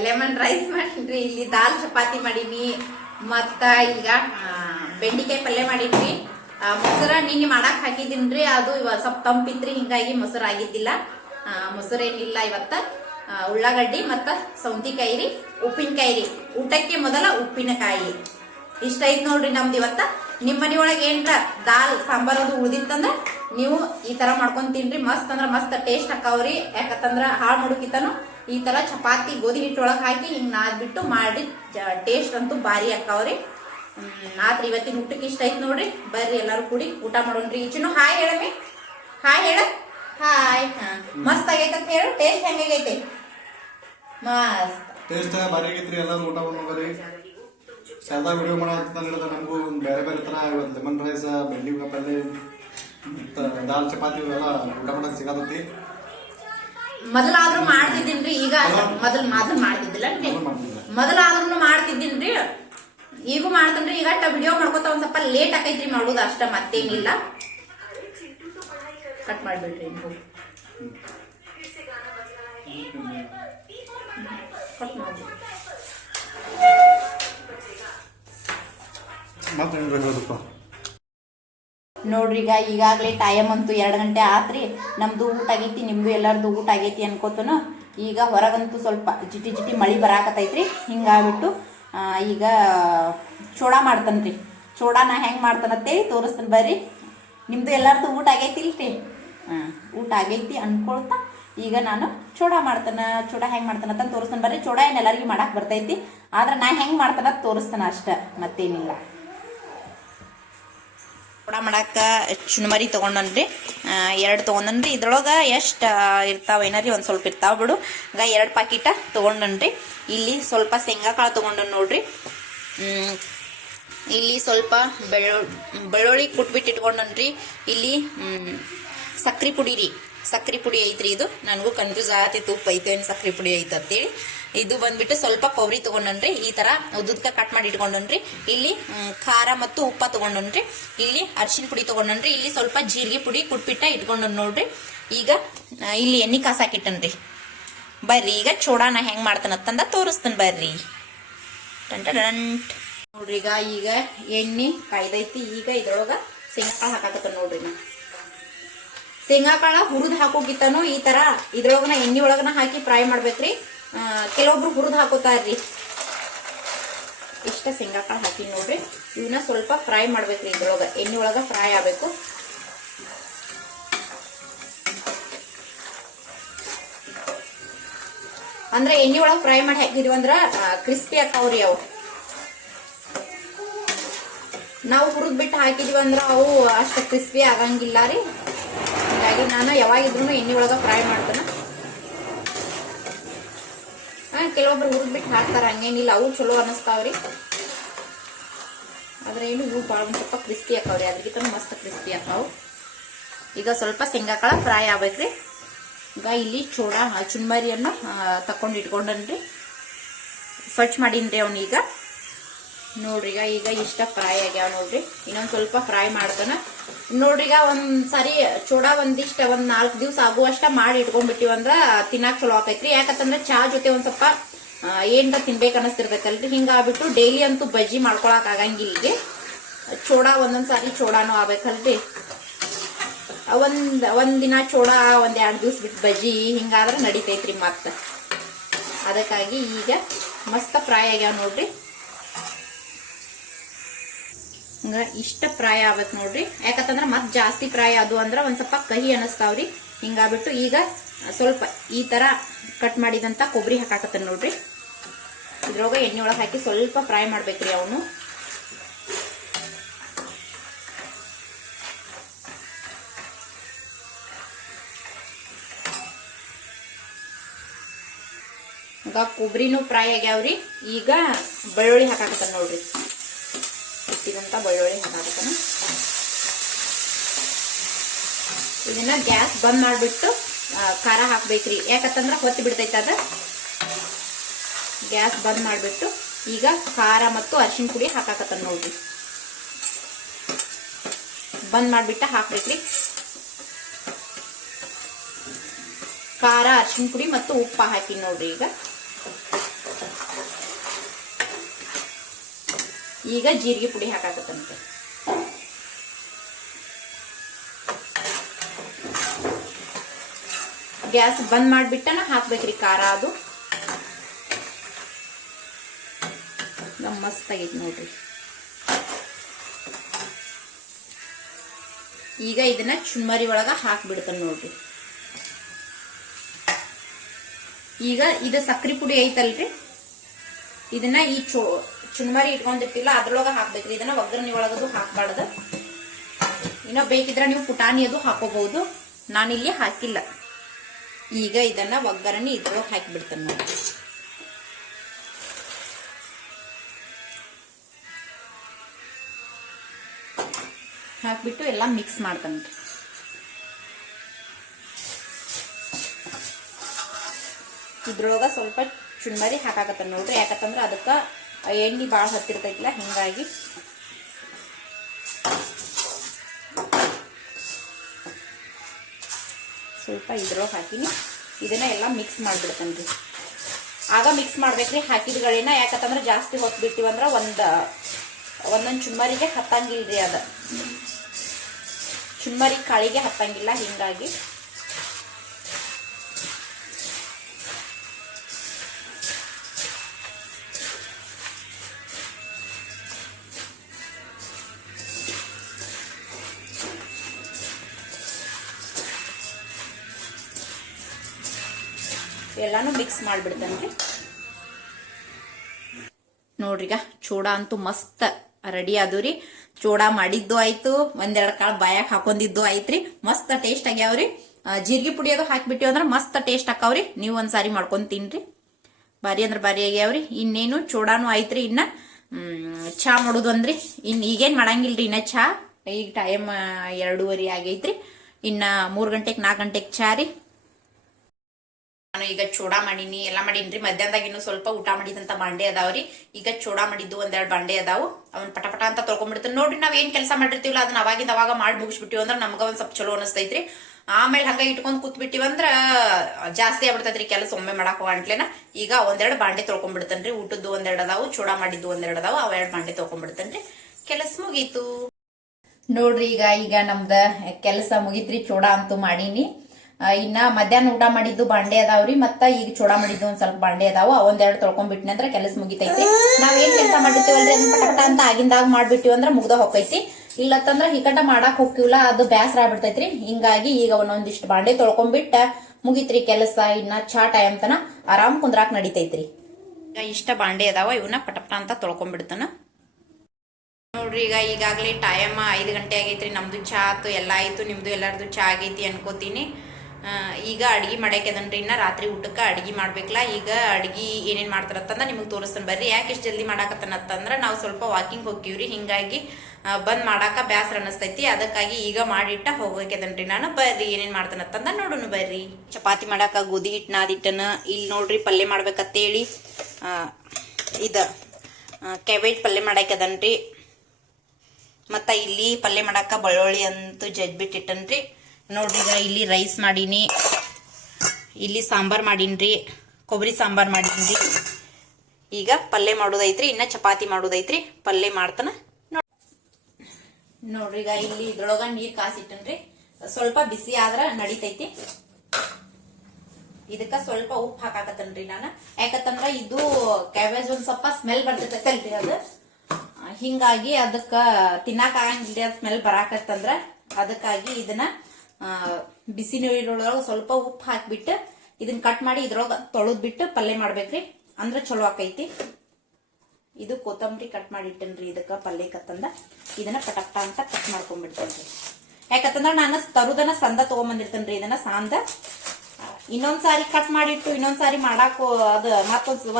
ಲೆಮನ್ ರೈಸ್ ಮಾಡಿನ್ರಿ, ಇಲ್ಲಿ ದಾಲ್ ಚಪಾತಿ ಮಾಡೀನಿ, ಮತ್ತ ಈಗ ಬೆಂಡಿಕಾಯಿ ಪಲ್ಯ ಮಾಡಿದ್ರಿ. ಮೊಸರ ನಿನ್ನೆ ಮಾಡಾಕ್ ಹಾಕಿದೀನ್ರಿ. ಅದು ಇವಾಗ ಸ್ವಲ್ಪ ತಂಪಿತ್ರಿ, ಹಿಂಗಾಗಿ ಮೊಸರು ಆಗಿದ್ದಿಲ್ಲ. ಮೊಸರೇನಿಲ್ಲ ಇವತ್ತ. ಉಳ್ಳಾಗಡ್ಡಿ ಮತ್ತ ಸೌಂತಿಕಾಯಿ ರೀ, ಉಪ್ಪಿನಕಾಯಿ ರೀ. ಊಟಕ್ಕೆ ಮೊದಲ ಉಪ್ಪಿನಕಾಯಿ. ಇಷ್ಟ ಐತ್ ನೋಡ್ರಿ ನಮ್ದು ಇವತ್ತ. ನಿಮ್ ಮನಿ ಒಳಗೆ ಏನ್ರ ದಾಲ್ ಸಾಂಬಾರ್ ಅದು ಉಳ್ದಿತ್ತಂದ್ರ ನೀವು ಈ ತರ ಮಾಡ್ಕೊಂಡ್ ತಿನ್ರಿ. ಮಸ್ತ್ ಅಂದ್ರ ಮಸ್ತ್ ಟೇಸ್ಟ್ ಹಾಕಾವ್ರಿ. ಯಾಕಂದ್ರ ಹಾಳ್ ಮಾಡುಕಿತನು ಈ ತರ ಚಪಾತಿ ಗೋಧಿ ಹಿಟ್ಟೊಳಗ್ ಹಾಕಿ ಹಿಂಗ್ ನಾದ್ಬಿಟ್ಟು ಮಾಡಿ ಟೇಸ್ಟ್ ಅಂತೂ ಭಾರಿ ಹಾಕಾವ್ರಿ. ಆತ್ರ ಇವತ್ತಿನ ಊಟಕ್ಕೆ ಇಷ್ಟ ಐತ್ ನೋಡ್ರಿ. ಬರ್ರಿ ಎಲ್ಲಾರು ಕೂಡಿ ಊಟ ಮಾಡೋಣ್ರಿ. ಈಚಿನು ಹಾಯ್ ಹೇಳಮ್ಮಿ. ಹಾಯ್ ಹೇಳ. ಹಾಯ್. ಮಸ್ತ್ ಆಗೈತೆ ಅಂತ ಹೇಳು. ಟೇಸ್ಟ್ ಹೆಂಗಾಗೈತೆ? ಮಸ್ತ್ ಟೇಸ್ಟ್ ಭಾರಿ ಆಗೈತ್ರಿ. ಎಲ್ಲಾರು ಊಟ ಮಾಡ್ರಿ. ಸದಾ ವಿಡಿಯೋ ಮಾಡೋದ ನಮಗೂ ಬೇರೆ ಬೇರೆ ತರ ಲೆಮನ್ ರೈಸ್, ಬೆಂಡಿಕಾಯಿ ಪಲ್ಯ, ದಾಲ್ ಚಪಾತಿ ಎಲ್ಲ ಊಟ ಮಾಡಕ್ ಸಿಗತೈತಿ. ಮೊದಲಾದ್ರೂ ಮಾಡ್ತಿದ್ದೀನ್ರಿ. ಈಗ ಮೊದಲ್ ಮಾಡ್ತಿದ್ದಿಲ್ಲ. ಮೊದಲಾದ್ರೂ ಮಾಡ್ತಿದ್ದೀನ್ರಿ, ಈಗೂ ಮಾಡ್ತೇನ್ರಿ. ಈಗ ವಿಡಿಯೋ ಮಾಡ್ಕೊತ ಒಂದ್ ಸ್ವಲ್ಪ ಲೇಟ್ ಆಕೈತ್ರಿ ಮಾಡುದು ಅಷ್ಟ, ಮತ್ತೇನಿಲ್ಲ. ಕಟ್ ಮಾಡ್ಬಿಡ್ರಿ. ಕಟ್ ಮಾಡ್ರಿ. ನೋಡ್ರಿ ಈಗ ಈಗಾಗಲೇ ಟೈಮ್ ಅಂತೂ 2 ಗಂಟೆ ಆತ್ರಿ. ನಮ್ದು ಊಟ ಆಗೈತಿ, ನಿಮ್ದು ಎಲ್ಲಾರ್ದು ಊಟ ಆಗೈತಿ ಅನ್ಕೋತನು. ಈಗ ಹೊರಗಂತೂ ಸ್ವಲ್ಪ ಜಿಟಿ ಜಿಟಿ ಮಳಿ ಬರಾಕತೈತ್ರಿ. ಹಿಂಗಾಗ್ಬಿಟ್ಟು ಈಗ ಚೂಡಾ ಮಾಡ್ತಾನ್ರಿ. ಚೂಡಾನ ಹೆಂಗ್ ಮಾಡ್ತಾನಂತೇಳಿ ತೋರಿಸ್ತಾನೆ ಬರ್ರಿ. ನಿಮ್ದು ಎಲ್ಲಾರ್ದು ಊಟ ಆಗೈತಿಲ್ರಿ? ಊಟ ಆಗೈತಿ ಅನ್ಕೊಳ್ತಾ ಈಗ ನಾನು ಚೂಡಾ ಮಾಡ್ತಾನ. ಚೂಡಾ ಹೆಂಗ್ ಮಾಡ್ತಾನಂತ ತೋರಿಸ್ತಾನೆ ಬರ್ರಿ. ಚೂಡಾ ಏನ್ ಎಲ್ಲರಿಗೂ ಮಾಡಕ್ ಬರ್ತೈತಿ, ಆದ್ರೆ ನಾ ಹೆಂಗ್ ಮಾಡ್ತಾನ ತೋರಿಸ್ತಾನ ಅಷ್ಟ, ಮತ್ತೇನಿಲ್ಲ. ಚೂಡಾ ಮಾಡಾಕ ಚುನ್ಮರಿ ತೊಗೊಂಡನ್ರಿ. 2 ತೊಗೊಂಡನ್ರಿ. ಇದ್ರೊಳಗೆ ಎಷ್ಟು ಇರ್ತಾವ ಏನಾರಿ ಒಂದು ಸ್ವಲ್ಪ ಇರ್ತಾವ ಬಿಡು. ಈಗ 2 ಪಾಕಿಟ ತೊಗೊಂಡನ್ರಿ. ಇಲ್ಲಿ ಸ್ವಲ್ಪ ಶೇಂಗಾ ಕಾಳು ತೊಗೊಂಡನ್ ನೋಡ್ರಿ. ಇಲ್ಲಿ ಸ್ವಲ್ಪ ಬೆಳ್ಳುಳ್ಳಿ ಕುಟ್ಬಿಟ್ಟು ಇಟ್ಕೊಂಡನ್ರಿ. ಇಲ್ಲಿ ಸಕ್ರಿ ಪುಡಿ ರೀ, ಸಕ್ರಿ ಪುಡಿ ಐತ್ರಿ. ಇದು ನನಗೂ ಕನ್ಫ್ಯೂಸ್ ಆಗತೈತಿ, ಉಪ್ಪು ಐತೆ ಏನು ಸಕ್ರಿ ಪುಡಿ ಐತೆ ಅಂತೇಳಿ. ಇದು ಬಂದ್ಬಿಟ್ಟು ಸ್ವಲ್ಪ ಕೊಬ್ಬರಿ ತಗೊಂಡನ್ರಿ. ಈ ತರ ಉದ್ದುದ್ಕ ಕಟ್ ಮಾಡಿ ಇಟ್ಕೊಂಡನ್ರಿ. ಇಲ್ಲಿ ಖಾರ ಮತ್ತು ಉಪ್ಪ ತಗೊಂಡನ್ರಿ. ಇಲ್ಲಿ ಅರಿಶಿನ ಪುಡಿ ತಗೊಂಡನ್ರಿ. ಇಲ್ಲಿ ಸ್ವಲ್ಪ ಜೀರಿಗೆ ಪುಡಿ ಕುಟ್ಬಿಟ್ಟ ಇಟ್ಕೊಂಡನ್ ನೋಡ್ರಿ. ಈಗ ಇಲ್ಲಿ ಎಣ್ಣೆ ಕಾಸಾಕಿಟ್ಟನ್ರಿ. ಬರ್ರಿ ಈಗ ಚೂಡಾನ ಹೆಂಗ್ ಮಾಡ್ತಾನಂತಂದ ತೋರಿಸ್ತಾನ ಬರ್ರಿ. ನೋಡ್ರಿ ಈಗ ಎಣ್ಣೆ ಕಾಯ್ದೈತಿ. ಈಗ ಇದ್ರೊಳಗ ಶೇಂಗಾ ಕಾಳು ಹಾಕಾಕತ್ತ ನೋಡ್ರಿ. ನಾ ಶೇಂಗಾ ಕಾಳ ಹುರಿದ್ ಹಾಕೋಗಿತ್ತನು ಈ ತರ ಇದ್ರೊಳಗನ ಎಣ್ಣೆ ಒಳಗನ ಹಾಕಿ ಫ್ರೈ ಮಾಡ್ಬೇಕ್ರಿ. ಕೆಲವೊಬ್ರು ಹುರಿದ್ ಹಾಕೋತಾರ್ರಿ. ಇಷ್ಟ ಶೇಂಗಾ ಕಾಳು ಹಾಕಿ ನೋಡ್ರಿ. ಇವನ್ನ ಸ್ವಲ್ಪ ಫ್ರೈ ಮಾಡ್ಬೇಕ್ರಿ. ಇದ್ರೊಳಗ ಎಣ್ಣೆ ಒಳಗ ಫ್ರೈ ಆಗ್ಬೇಕು. ಅಂದ್ರೆ ಎಣ್ಣೆ ಒಳಗ ಫ್ರೈ ಮಾಡಿ ಹಾಕಿದ್ವಿ ಅಂದ್ರ ಕ್ರಿಸ್ಪಿ ಆಕಾವ್ರಿ ಅವು. ನಾವು ಹುರಿದ್ ಬಿಟ್ಟು ಹಾಕಿದ್ವಿ ಅಂದ್ರ ಅವು ಅಷ್ಟ ಕ್ರಿಸ್ಪಿ ಆಗಂಗಿಲ್ಲ ರೀ. ಹೀಗಾಗಿ ನಾನು ಯಾವಾಗಿದ್ರು ಎಣ್ಣೆ ಒಳಗ ಫ್ರೈ ಮಾಡ್ತಾನ. ಕೆಲವೊಬ್ರು ಹುರಿದ್ ಬಿಟ್ಟು ಹಾಕ್ತಾರ, ಹಂಗೇನಿಲ್ಲ. ಅವು ಚಲೋ ಅನಸ್ತಾವ್ರಿ. ಆದ್ರೆ ಏನು ಇವು ಭಾಳ ಸ್ವಲ್ಪ ಕ್ರಿಸ್ಪಿ ಆಕಾವ್ರಿ. ಅದ್ರಗಿಂತ ಮಸ್ತ್ ಕ್ರಿಸ್ಪಿ ಆಕಾವು. ಈಗ ಸ್ವಲ್ಪ ಶೇಂಗಾ ಕಾಳ ಫ್ರೈ ಆಗ್ಬೇಕ್ರಿ. ಈಗ ಇಲ್ಲಿ ಚೂಡಾ ಚುನ್ಮರಿಯನ್ನು ತಕೊಂಡ್ ಇಟ್ಕೊಂಡನ್ರಿ. ಸ್ವಚ್ಛ ಮಾಡೀನ್ರಿ ಅವ್ನ. ಈಗ ನೋಡ್ರಿ ಈಗ ಇಷ್ಟ ಫ್ರೈ ಆಗ್ಯಾವ ನೋಡ್ರಿ. ಇನ್ನೊಂದ್ ಸ್ವಲ್ಪ ಫ್ರೈ ಮಾಡ್ತಾನ ನೋಡ್ರಿ. ಈಗ ಒಂದ್ಸರಿ ಚೂಡಾ ಒಂದ್ 4 ದಿವ್ಸ ಆಗುವಷ್ಟ ಮಾಡಿ ಇಟ್ಕೊಂಡ್ಬಿಟ್ಟಿವಂದ್ರ ತಿನ್ನಾಕ್ ಚಲೋ ಆಕೈತ್ರಿ. ಯಾಕಂತಂದ್ರ ಚಾ ಜೊತೆ ಒಂದ್ ಸ್ವಲ್ಪ ಏನ್ರ ತಿನ್ಬೇಕ ಅನಸ್ತಿರ್ತೈತಲ್ರಿ. ಹಿಂಗಾಗ್ಬಿಟ್ಟು ಡೈಲಿ ಅಂತೂ ಬಜ್ಜಿ ಮಾಡ್ಕೊಳಕ್ ಆಗಂಗಿಲ್ರಿ. ಚೂಡಾ ಒಂದೊಂದ್ಸಾರಿ ಚೂಡಾನು ಆಗ್ಬೇಕಲ್ರಿ. ಒಂದ್ ದಿನ ಚೂಡಾ 1-2 ದಿವ್ಸ ಬಿಟ್ಟು ಬಜ್ಜಿ ಹಿಂಗಾದ್ರ ನಡಿತೈತ್ರಿ. ಮತ್ತ ಅದಕ್ಕಾಗಿ ಈಗ ಮಸ್ತ್ ಫ್ರೈ ಆಗ್ಯಾವ ನೋಡ್ರಿ. ಇಷ್ಟ ಫ್ರೈ ಆಗ್ಬೇಕು ನೋಡ್ರಿ. ಯಾಕಂತಂದ್ರ ಮತ್ ಜಾಸ್ತಿ ಫ್ರೈ ಅದು ಅಂದ್ರ ಒಂದ್ ಸ್ವಲ್ಪ ಕಹಿ ಅನಸ್ತಾವ್ರಿ. ಹಿಂಗಾಗ್ಬಿಟ್ಟು ಈಗ ಸ್ವಲ್ಪ ಈ ತರ ಕಟ್ ಮಾಡಿದಂತ ಕೊಬ್ಬರಿ ಹಾಕಾಕತ್ತೇನೆ ನೋಡ್ರಿ. ಇದ್ರೊಳಗ ಎಣ್ಣೆ ಒಳಗೆ ಹಾಕಿ ಸ್ವಲ್ಪ ಫ್ರೈ ಮಾಡ್ಬೇಕ್ರಿ ಅವನು. ಈಗ ಕೊಬ್ಬರಿನೂ ಫ್ರೈ ಆಗ್ಯಾವ್ರಿ. ಈಗ ಬೆಳ್ಳುಳ್ಳಿ ಹಾಕಾಕತ್ತೇನೆ ನೋಡ್ರಿ. ಇಟ್ಟಿದಂತ ಬೆಳ್ಳುಳ್ಳಿ ಹಾಕಾಕತ್ತೇನೆ. ಇದನ್ನ ಗ್ಯಾಸ್ ಬಂದ್ ಮಾಡ್ಬಿಟ್ಟು ಖಾರ ಹಾಕ್ಬೇಕ್ರಿ. ಯಾಕಂತಂದ್ರ ಹೊತ್ತಿ ಬಿಡ್ತೈತೆ ಅದ. ಗ್ಯಾಸ್ ಬಂದ್ ಮಾಡ್ಬಿಟ್ಟು ಈಗ ಖಾರ ಮತ್ತು ಅರಿಶಿನ ಪುಡಿ ಹಾಕಾಕತ್ತೇನೆ ನೋಡ್ರಿ. ಬಂದ್ ಮಾಡ್ಬಿಟ್ಟ ಹಾಕ್ಬೇಕ್ರಿ. ಖಾರ, ಅರಿಶಿನ ಪುಡಿ ಮತ್ತು ಉಪ್ಪ ಹಾಕಿ ನೋಡ್ರಿ. ಈಗ ಜೀರಿಗೆ ಪುಡಿ ಹಾಕಾಕತ್ತಂತೆ. ಗ್ಯಾಸ್ ಬಂದ್ ಮಾಡ್ಬಿಟ್ಟನ ಹಾಕ್ಬೇಕ್ರಿ ಖಾರ. ಅದು ಮಸ್ತ್ ಆಗೈತಿ ನೋಡ್ರಿ. ಈಗ ಇದನ್ನ ಚುನ್ಮರಿ ಒಳಗ ಹಾಕ್ಬಿಡ್ತಾನೆ ನೋಡ್ರಿ. ಈಗ ಇದು ಸಕ್ರಿ ಪುಡಿ ಐತಲ್ರಿ, ಇದನ್ನ ಈ ಚುನ್ಮರಿ ಇಟ್ಕೊಂಡಿರ್ತಿಲ್ಲ ಅದ್ರೊಳಗ ಹಾಕ್ಬೇಕ್ರಿ. ಇದನ್ನ ಒಗ್ಗರಣೆ ಒಳಗದು ಹಾಕ್ಬಾರ್ದು. ಇನ್ನ ಬೇಕಿದ್ರೆ ನೀವು ಪುಟಾಣಿ ಅದು ಹಾಕೋಬಹುದು. ನಾನಿಲ್ಲಿ ಹಾಕಿಲ್ಲ. ಈಗ ಇದನ್ನ ಒಗ್ಗರಣೆ ಇದ್ರೊಳಗೆ ಹಾಕಿಬಿಡ್ತಾನೆ ನೋಡಿ. ಹಾಕ್ಬಿಟ್ಟು ಎಲ್ಲ ಮಿಕ್ಸ್ ಮಾಡ್ತಾನೆ. ಇದ್ರೊಳಗ ಸ್ವಲ್ಪ ಚುನ್ಮರಿ ಹಾಕಾಕತ್ತಾನ ನೋಡ್ರಿ. ಯಾಕಂತಂದ್ರ ಅದಕ್ಕ ಎಣ್ಣೆ ಬಾಳ ಹತ್ತಿರ್ತೈತಿಲ್ಲ, ಹಿಂಗಾಗಿ ಸ್ವಲ್ಪ ಇದ್ರೊಳಗೆ ಹಾಕಿನಿ. ಇದನ್ನ ಎಲ್ಲ ಮಿಕ್ಸ್ ಮಾಡ್ಬಿಡ್ತೇನ್ರಿ. ಆಗ ಮಿಕ್ಸ್ ಮಾಡ್ಬೇಕ್ರಿ ಹಾಕಿದ್ಗಳೇನ. ಯಾಕಂತಂದ್ರ ಜಾಸ್ತಿ ಹೊತ್ತು ಬಿಟ್ಟಿವಂದ್ರ ಒಂದೊಂದ್ ಚುನ್ಮರಿಗೆ ಹತ್ತಂಗಿಲ್ರಿ. ಅದ ಚುನ್ಮರಿ ಕಾಳಿಗೆ ಹತ್ತಂಗಿಲ್ಲ. ಹಿಂಗಾಗಿ ಎಲ್ಲಾನು ಮಿಕ್ಸ್ ಮಾಡ್ಬಿಡ್ತೇನ್ರಿ ನೋಡ್ರಿಗ. ಚೂಡ ಅಂತೂ ಮಸ್ತ್ ರೆಡಿ ಆದವ್ರಿ. ಚೂಡ ಮಾಡಿದ್ದು ಆಯ್ತು, ಒಂದೆರಡು ಕಾಳು ಬಾಯಾಗ ಹಾಕೊಂಡಿದ್ದು ಆಯ್ತ್ರಿ. ಮಸ್ತ್ ಟೇಸ್ಟ್ ಆಗ್ಯಾವ್ರಿ. ಜೀರಿಗೆ ಪುಡಿ ಅದು ಹಾಕಿಬಿಟ್ಟಿವಿ ಅಂದ್ರ ಮಸ್ತ್ ಟೇಸ್ಟ್ ಆಕಾವ್ರಿ. ನೀವು ಒಂದ್ಸಾರಿ ಮಾಡ್ಕೊಂಡ್ ತಿನ್ರಿ. ಬಾರಿ ಅಂದ್ರ ಬಾರಿ ಆಗ್ಯಾವ್ರಿ. ಇನ್ನೇನು ಚೂಡಾನು ಆಯ್ತ್ರಿ. ಇನ್ನ ಚಾ ಮಾಡುದು ಅಂದ್ರಿ. ಈಗೇನ್ ಮಾಡಂಗಿಲ್ರಿ. ಇನ್ನ ಚಾ ಈಗ ಟೈಮ್ 2:30 ಆಗೈತ್ರಿ. ಇನ್ನ 3 ಗಂಟೆಗೆ 4 ಗಂಟೆಗೆ ಚಾ ರೀ. ನಾನು ಈಗ ಚೂಡಾ ಮಾಡೀನಿ, ಎಲ್ಲಾ ಮಾಡೀನ್ರಿ. ಮಧ್ಯಾಹ್ನದಾಗ ಇನ್ನು ಸ್ವಲ್ಪ ಊಟ ಮಾಡಿದಂತ ಬಾಂಡೆ ಅದಾವ್ರಿ. ಈಗ ಚೂಡಾ ಮಾಡಿದ್ದು 1-2 ಬಾಂಡೆ ಅದಾವು. ಅವನ್ ಪಟ ಅಂತ ತೊಳ್ಕೊಂಡ್ಬಿಡ್ತಾನೆ ನೋಡ್ರಿ. ನಾವ್ ಏನ್ ಕೆಲಸ ಮಾಡಿರ್ತೀವಲ್ಲ ಅದನ್ನ ಅವಾಗಿಂದ ಅವಾಗ ಮಾಡಿ ಮುಗಿಸ್ಬಿಟ್ಟಿವಿ ಅಂದ್ರ ನಮ್ಗ ಒಂದ್ ಸ್ವಲ್ಪ ಚಲೋ ಅನಸ್ತೈತ್ರಿ. ಆಮೇಲೆ ಹಂಗ ಇಟ್ಕೊಂಡ್ ಕೂತ್ಬಿಟ್ಟಿವಂದ್ರ ಜಾಸ್ತಿ ಆಗ್ಬಿಡ್ತೈತ್ರಿ ಕೆಲಸ. ಒಮ್ಮೆ ಮಾಡಾಕ ಅಂಟ್ಲೇನ ಈಗ 1-2 ಬಾಂಡೆ ತೊಳ್ಕೊಂಡ್ಬಿಡ್ತೇನ್ರಿ. ಊಟದ್ದು 1-2 ಅದಾವು, ಚೂಡಾ ಮಾಡಿದ್ದು 1-2 ಅದಾವು. ಅವ 2 ಬಾಂಡೆ ತೊಳ್ಕೊಂಡ್ಬಿಡ್ತೇನ್ರಿ. ಕೆಲಸ ಮುಗೀತು ನೋಡ್ರಿ. ಈಗ ನಮ್ದ ಕೆಲಸ ಮುಗೀತ್ರಿ. ಚೂಡಾ ಅಂತೂ ಮಾಡೀನಿ. ಇನ್ನ ಮಧ್ಯಾಹ್ನ ಊಟ ಮಾಡಿದ್ದು ಬಾಂಡೆ ಅದಾವ್ರಿ. ಮತ್ತ ಈಗ ಚೂಡಾ ಮಾಡಿದ್ದು ಒಂದ್ ಸ್ವಲ್ಪ ಬಾಂಡೆ ಅದಾವ. 1-2 ತೊಳ್ಕೊಂಡ್ಬಿಟ್ನಿ ಅಂದ್ರ ಕೆಲಸ ಮುಗಿತೈತಿ. ನಾವ್ ಏನ್ ಕೆಲಸ ಮಾಡಿರ್ತೀವಲ್ರಿ ಅದನ್ನ ಪಟ ಅಂತ ಆಗಿಂದಾಗ ಮಾಡ್ಬಿಟ್ಟಿವಿ ಅಂದ್ರ ಮುಗ್ದ ಹೋಗೈತಿ. ಇಲ್ಲತ್ತಂದ್ರ ಹಿಕಟ ಮಾಡಾಕ್ ಹೋಗ್ತಿವಲ್ಲ ಅದು ಬ್ಯಾಸರ ಆಗ್ಬಿಡ್ತೈತ್ರಿ. ಹಿಂಗಾಗಿ ಈಗ ಒಂದಿಷ್ಟು ಬಾಂಡೆ ತೊಳ್ಕೊಂಡ್ಬಿಟ್ಟ ಮುಗಿತ್ರಿ ಕೆಲಸ. ಇನ್ನ ಚಾ ಟೈಮ್ ತನ ಆರಾಮ್ ಕುಂದ್ರಾಕ್ ನಡಿತೈತ್ರಿ. ಇಷ್ಟ ಬಾಂಡೆ ಅದಾವ, ಇವನ್ನ ಪಟ ಅಂತ ತೊಳ್ಕೊಂಡ್ಬಿಡ್ತಾನ ನೋಡ್ರಿ. ಈಗಾಗ್ಲೇ ಟೈಮ್ 5 ಗಂಟೆ ಆಗೈತ್ರಿ. ನಮ್ದು ಚಾ ಆತು, ಎಲ್ಲ ಆಯ್ತು. ನಿಮ್ದು ಎಲ್ಲಾರ್ದು ಚಾ ಆಗೈತಿ ಅನ್ಕೋತೀನಿ. ಈಗ ಅಡ್ಗಿ ಮಾಡಾಕದನ್ರಿ. ಇನ್ನ ರಾತ್ರಿ ಊಟಕ್ಕ ಅಡ್ಗಿ ಮಾಡ್ಬೇಕಲ್ಲ. ಈಗ ಅಡ್ಗಿ ಏನೇನ್ ಮಾಡ್ತಾರತ್ತಂದ್ರ ನಿಮಗ್ ತೋರಿಸ್ತಾನ ಬರ್ರಿ. ಯಾಕೆ ಇಷ್ಟ ಜಲ್ದಿ ಮಾಡಾಕತ್ತನತ್ತಂದ್ರ ನಾವು ಸ್ವಲ್ಪ ವಾಕಿಂಗ್ ಹೋಗ್ತೀವ್ರಿ. ಹಿಂಗಾಗಿ ಬಂದ್ ಮಾಡಾಕ ಬ್ಯಾಸರ ಅನಸ್ತೈತಿ. ಅದಕ್ಕಾಗಿ ಈಗ ಮಾಡಿಟ್ಟ ಹೋಗಬೇಕದನ್ರಿ ನಾನು. ಬರ್ರಿ ಏನೇನ್ ಮಾಡ್ತಾನತ್ತಂದ ನೋಡೋಣ ಬರ್ರಿ. ಚಪಾತಿ ಮಾಡಾಕ ಗೋಧಿ ಹಿಟ್ಟು ನಾದಿಟ್ಟನ. ಇಲ್ಲಿ ನೋಡ್ರಿ ಪಲ್ಯ ಮಾಡ್ಬೇಕಂತೇಳಿ ಇದ ಕ್ಯಾಬೇಜ್ ಪಲ್ಯ ಮಾಡಾಕದನ್ರಿ. ಮತ್ತ ಇಲ್ಲಿ ಪಲ್ಯ ಮಾಡಾಕ ಬೆಳ್ಳುಳ್ಳಿ ಅಂತೂ ಜಜ್ಬಿಟ್ಟಿಟ್ಟನ್ರಿ ನೋಡ್ರಿ. ಈಗ ಇಲ್ಲಿ ರೈಸ್ ಮಾಡೀನಿ, ಇಲ್ಲಿ ಸಾಂಬಾರ್ ಮಾಡೀನ್ರಿ, ಕೊಬ್ಬರಿ ಸಾಂಬಾರ್ ಮಾಡೀನ್ರಿ. ಈಗ ಪಲ್ಯ ಮಾಡೋದೈತ್ರಿ. ಇನ್ನ ಚಪಾತಿ ಮಾಡೋದೈತ್ರಿ. ಪಲ್ಯ ಮಾಡ್ತಾನ ನೋಡ್ರಿ. ಈಗ ಇಲ್ಲಿ ಇದ್ರೊಳಗ ನೀರ್ ಕಾಸಿಟ್ಟನ್ರಿ. ಸ್ವಲ್ಪ ಬಿಸಿ ಆದ್ರ ನಡಿತೈತಿ. ಇದಕ್ಕ ಸ್ವಲ್ಪ ಉಪ್ಪು ಹಾಕಾಕತ್ತನ್ರಿ ನಾನು. ಯಾಕಂತಂದ್ರ ಇದು ಕ್ಯಾಬೇಜ್ ಒಂದ್ ಸ್ವಲ್ಪ ಸ್ಮೆಲ್ ಬರ್ತೈತಲ್ರಿ. ಅದು ಹಿಂಗಾಗಿ ಅದಕ್ಕ ತಿನ್ನಾಕ ಆಗಂಗಿಲ್ರಿ. ಅದ್ ಸ್ಮೆಲ್ ಬರಾಕತ್ತಂದ್ರ ಅದಕ್ಕಾಗಿ ಇದನ್ನ ಬಿಸಿ ನೀರೊಳಗೆ ಸ್ವಲ್ಪ ಉಪ್ಪು ಹಾಕ್ಬಿಟ್ಟು ಇದನ್ನ ಕಟ್ ಮಾಡಿ ಇದ್ರೊಳಗ ತೊಳೆದ್ ಬಿಟ್ಟು ಪಲ್ಯ ಮಾಡ್ಬೇಕ್ರಿ, ಅಂದ್ರ ಚಲೋ ಆಕೈತಿ. ಇದು ಕೊತ್ತಂಬರಿ ಕಟ್ ಮಾಡಿ ಇಟ್ಟನ್ರಿ ಇದಕ್ಕ ಪಲ್ಯಕ್ಕಂದ. ಇದನ್ನ ಪಟಕ್ಟ ಅಂತ ಕಟ್ ಮಾಡ್ಕೊಂಡ್ಬಿಡ್ತೇನ್ರಿ. ಯಾಕಂತಂದ್ರ ನಾನು ತರುದನ್ನ ಸಂದ ತಗೊಂಬಂದಿರ್ತೇನ್ರಿ. ಇದನ್ನ ಸಾಂದ ಇನ್ನೊಂದ್ಸಾರಿ ಕಟ್ ಮಾಡಿಟ್ಟು ಇನ್ನೊಂದ್ಸಾರಿ ಮಾಡಾಕ ಅದು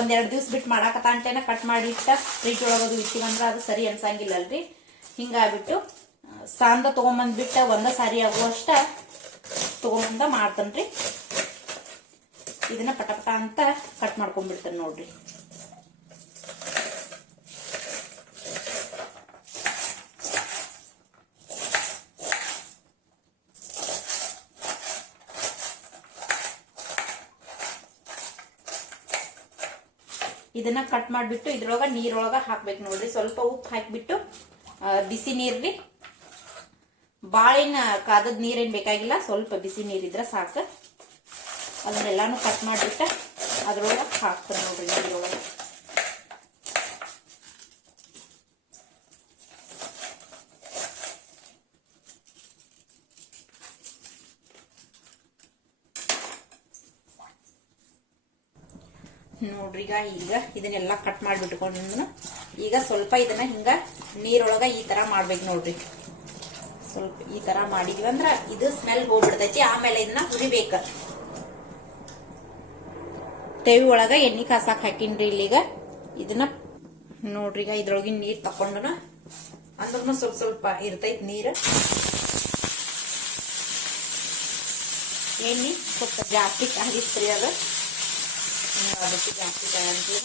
ಒಂದೆರಡು ದಿವ್ಸ ಬಿಟ್ಟು ಮಾಡಾಕತ್ತ ಅಂತೇನ ಕಟ್ ಮಾಡಿಟ್ಟ ಫ್ರಿಜ್ ಒಳಗದು ಇಟ್ಟಿವಂದ್ರ ಅದು ಸರಿ ಅನ್ಸಂಗಿಲ್ಲಲ್ರಿ. ಹಿಂಗಾಗ್ಬಿಟ್ಟು ಸಾಂದ ತಗೊಂಬಂದ್ಬಿಟ್ಟ ಒಂದ ಸಾರಿ ಆಗುವಷ್ಟ ತಗೊಂಬಂದ ಮಾಡ್ತೇನ್ರಿ. ಇದನ್ನ ಪಟಪಟ ಅಂತ ಕಟ್ ಮಾಡ್ಕೊಂಡ್ಬಿಡ್ತೇನೆ ನೋಡ್ರಿ. ಇದನ್ನ ಕಟ್ ಮಾಡ್ಬಿಟ್ಟು ಇದ್ರೊಳಗ ನೀರೊಳಗ ಹಾಕ್ಬೇಕು ನೋಡ್ರಿ. ಸ್ವಲ್ಪ ಉಪ್ಪು ಹಾಕ್ಬಿಟ್ಟು ಬಿಸಿ ನೀರ್ರಿ, ಬಾಳಿನ ಕಾದದ್ ನೀರೇನ್ ಬೇಕಾಗಿಲ್ಲ, ಸ್ವಲ್ಪ ಬಿಸಿ ನೀರಿದ್ರ ಸಾಕ. ಅದನ್ನೆಲ್ಲಾನು ಕಟ್ ಮಾಡ್ಬಿಟ್ಟ ಅದ್ರೊಳಗ ಹಾಕ್ತಾರೆ ನೋಡ್ರಿ ನೀರೊಳಗ. ನೋಡ್ರಿ ಈಗ ಇದನ್ನೆಲ್ಲ ಕಟ್ ಮಾಡ್ಬಿಟ್ಕೊಂಡು ಈಗ ಸ್ವಲ್ಪ ಇದನ್ನ ಹಿಂಗ ನೀರೊಳಗ ಈ ತರ ಮಾಡ್ಬೇಕು ನೋಡ್ರಿ. ಸ್ವಲ್ಪ ಈ ತರ ಮಾಡಿದ್ವಿ ಅಂದ್ರ ಇದು ಸ್ಮೆಲ್ ಹೋಗ್ಬಿಡ್ತೈತಿ. ಆಮೇಲೆ ಇದನ್ನ ಹುರಿಬೇಕ. ತೆವಿ ಒಳಗ ಎಣ್ಣೆ ಕಾಸಾಕ್ ಹಾಕಿನ್ರಿ ಇಲ್ಲಿಗ. ಇದನ್ನ ನೋಡ್ರಿ ಇದ್ರೊಳಗಿನ ನೀರ್ ತಕೊಂಡನ ಅಂದ್ರೂ ಸ್ವಲ್ಪ ಸ್ವಲ್ಪ ಇರ್ತೈತಿ ನೀರ್. ಎಣ್ಣೆ ಸ್ವಲ್ಪ ಜಾಸ್ತಿ ಕಾಯಿಸ್ತ್ರಿ ಅದು, ಅದಕ್ಕೆ ಜಾಸ್ತಿ ಕಾಯಂತೀರ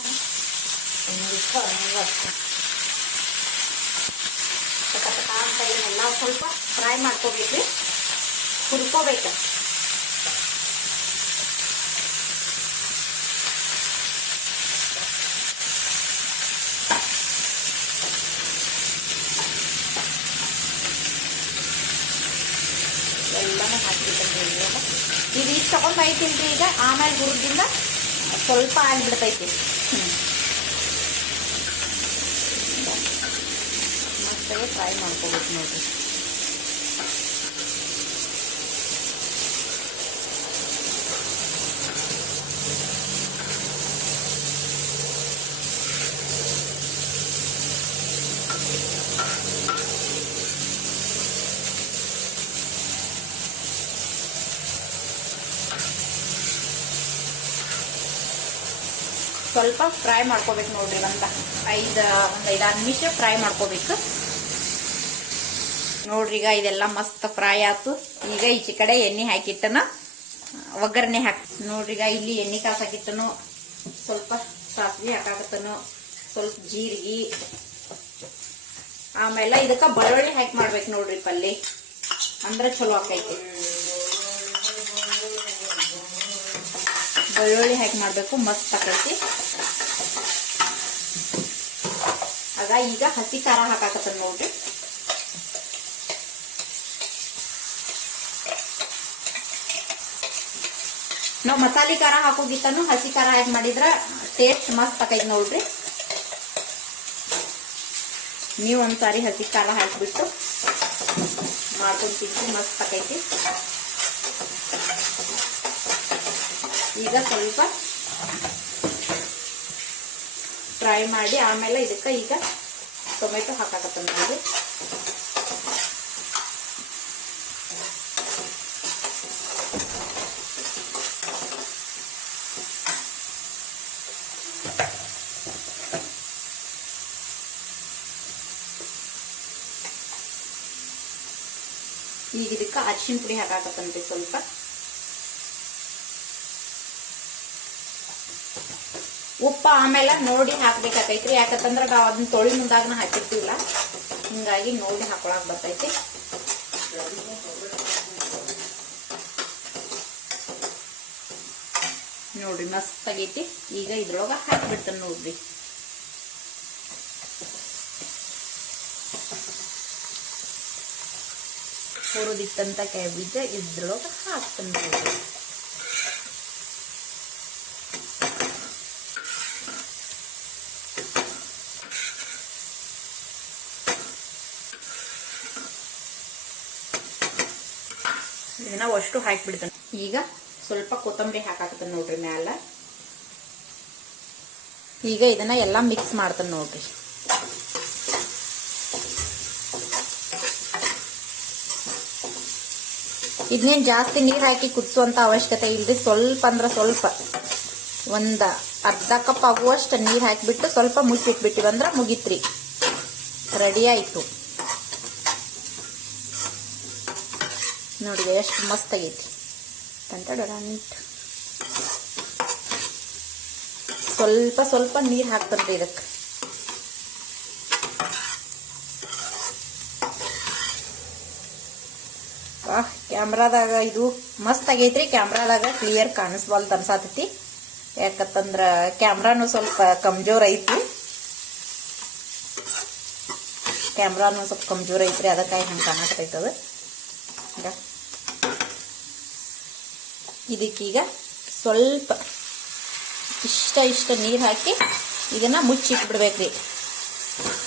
ಅಂತ ಇದನ್ನೆಲ್ಲ ಸ್ವಲ್ಪ ಫ್ರೈ ಮಾಡ್ಕೋಬೇಕ್ರಿ, ಹುರ್ಕೋಬೇಕ. ಎಲ್ಲಾನು ಹಾಕ್ಬಿಟ್ಟಂದ್ರಿ ಇದು ಇಷ್ಟು ತಗೊಂಡ್ ಐತಿಲ್ರಿ. ಈಗ ಆಮೇಲೆ ಹುರಿದಿಂದ ಸ್ವಲ್ಪ ಆಗ್ಬಿಡ್ತೈತಿ. ಮಸ್ತಾಗಿ ಫ್ರೈ ಮಾಡ್ಕೋಬೇಕು ನೋಡ್ರಿ. ಸ್ವಲ್ಪ ಫ್ರೈ ಮಾಡ್ಕೋಬೇಕು ನೋಡ್ರಿ. ಒಂದ್ 5-6 ನಿಮಿಷ ಫ್ರೈ ಮಾಡ್ಕೋಬೇಕು ನೋಡ್ರಿ. ಈಗ ಇದೆಲ್ಲ ಮಸ್ತ್ ಫ್ರೈ ಆಯ್ತು. ಈಗ ಈಚೆ ಕಡೆ ಎಣ್ಣೆ ಹಾಕಿಟ್ಟನ ಒಗ್ಗರಣೆ ಹಾಕಿ ನೋಡ್ರಿ. ಈಗ ಇಲ್ಲಿ ಎಣ್ಣೆ ಕಾಸಾಕಿಟ್ಟನು, ಸ್ವಲ್ಪ ಸಾಸಿವೆ ಹಾಕಾಕತ್ತನು, ಸ್ವಲ್ಪ ಜೀರಿಗೆ, ಆಮೇಲೆ ಇದಕ್ಕ ಬೆಳ್ಳುಳ್ಳಿ ಹಾಕಿ ಮಾಡ್ಬೇಕು ನೋಡ್ರಿ ಪಲ್ಯ, ಅಂದ್ರ ಚಲೋ ಆಕೈತಿ. ಬೆಳ್ಳುಳ್ಳಿ ಹಾಕಿ ಮಾಡ್ಬೇಕು, ಮಸ್ತ್ ಆಕೈತಿ. ಆಗ ಈಗ ಹಸಿ ಖಾರ ಹಾಕಾಕತ್ತ ನೋಡ್ರಿ. ನಾವ್ ಮಸಾಲೆ ಖಾರ ಹಾಕೋಗಿತ್ತನು ಹಸಿ ಖಾರ ಹಾಕಿ ಮಾಡಿದ್ರ ಟೇಸ್ಟ್ ಮಸ್ತ್ ಆಕೈತಿ ನೋಡ್ರಿ. ನೀವು ಒಂದ್ಸಾರಿ ಹಸಿ ಖಾರ ಹಾಕ್ಬಿಟ್ಟು ಮಾಡ್ಕೊಂಡ್ ತಿಂತಿ, ಮಸ್ತ್ ಆಕೈತಿ. ಈಗ ಸ್ವಲ್ಪ ಫ್ರೈ ಮಾಡಿ ಆಮೇಲೆ ಇದಕ್ಕ ಈಗ ಟೊಮೆಟೊ ಹಾಕಾಕತ್ತ ನೋಡಿ. ಈಗ ಇದಕ್ಕ ಅರಿಶಿನ ಪುಡಿ ಹಾಕಾಕತ್ತನ್ರಿ ಸ್ವಲ್ಪ. ಉಪ್ಪ ಆಮೇಲೆ ನೋಡಿ ಹಾಕ್ಬೇಕಾಕೈತ್ರಿ. ಯಾಕಂತಂದ್ರ ನಾವ್ ಅದನ್ನ ತೊಳಿ ಮುಂದಾಗನ ಹಾಕಿರ್ತೀವಲ್ಲ, ಹಿಂಗಾಗಿ ನೋಡಿ ಹಾಕೊಳಕ್ ಬರ್ತೈತಿ. ನೋಡ್ರಿ ಮಸ್ತ್ ಆಗೈತಿ. ಈಗ ಇದ್ರೊಳಗ ಹಾಕ್ಬಿಡ್ತಾನ ನೋಡ್ರಿ. ಹುರಿದಿಟ್ಟಂತ ಕ್ಯಾಬೇಜ್ ಇದ್ರೊಳಗ ಹಾಕ್ತಾನ ನೋಡ್ರಿ. ಇದನ್ನ ಅಷ್ಟು ಹಾಕಿಬಿಡ್ತಾನೆ. ಈಗ ಸ್ವಲ್ಪ ಕೊತ್ತಂಬರಿ ಹಾಕಾಕತ್ತಾನ ನೋಡ್ರಿ ಮ್ಯಾಲ. ಈಗ ಇದನ್ನ ಎಲ್ಲ ಮಿಕ್ಸ್ ಮಾಡ್ತಾನೆ ನೋಡ್ರಿ. ಇದನ್ನೇನು ಜಾಸ್ತಿ ನೀರು ಹಾಕಿ ಕುದಿಸುವಂತ ಅವಶ್ಯಕತೆ ಇಲ್ರಿ. ಸ್ವಲ್ಪ ಅಂದ್ರೆ ಸ್ವಲ್ಪ ಒಂದ ಅರ್ಧ ಕಪ್ ಆಗುವಷ್ಟು ನೀರು ಹಾಕಿಬಿಟ್ಟು ಸ್ವಲ್ಪ ಮುಚ್ಚಿಟ್ಬಿಟ್ಟಿವಂದ್ರ ಮುಗಿತ್ರಿ, ರೆಡಿ ಆಯ್ತು. ನೋಡಿ ಎಷ್ಟು ಮಸ್ತ್ ಆಗೈತಿ. ಸ್ವಲ್ಪ ಸ್ವಲ್ಪ ನೀರು ಹಾಕ್ತನ್ರಿ ಇದಕ್ಕೆ. ಕ್ಯಾಮ್ರಾದಾಗ ಇದು ಮಸ್ತ್ ಆಗೈತ್ರಿ. ಕ್ಯಾಮ್ರಾದಾಗ ಕ್ಲಿಯರ್ ಕಾಣಿಸ್ಬಾಲ್ದು ಅನ್ಸಾತೈತಿ, ಯಾಕಂತಂದ್ರ ಕ್ಯಾಮ್ರಾನು ಸ್ವಲ್ಪ ಕಮ್ಜೋರ್ ಐತಿ. ಅದಕ್ಕಾಗಿ ಹಂಗೆ ಕಾಣತೈತದ. ಇದಕ್ಕೀಗ ಸ್ವಲ್ಪ ಇಷ್ಟ ನೀರು ಹಾಕಿ ಇದನ್ನ ಮುಚ್ಚಿಟ್ಬಿಡ್ಬೇಕ್ರಿ.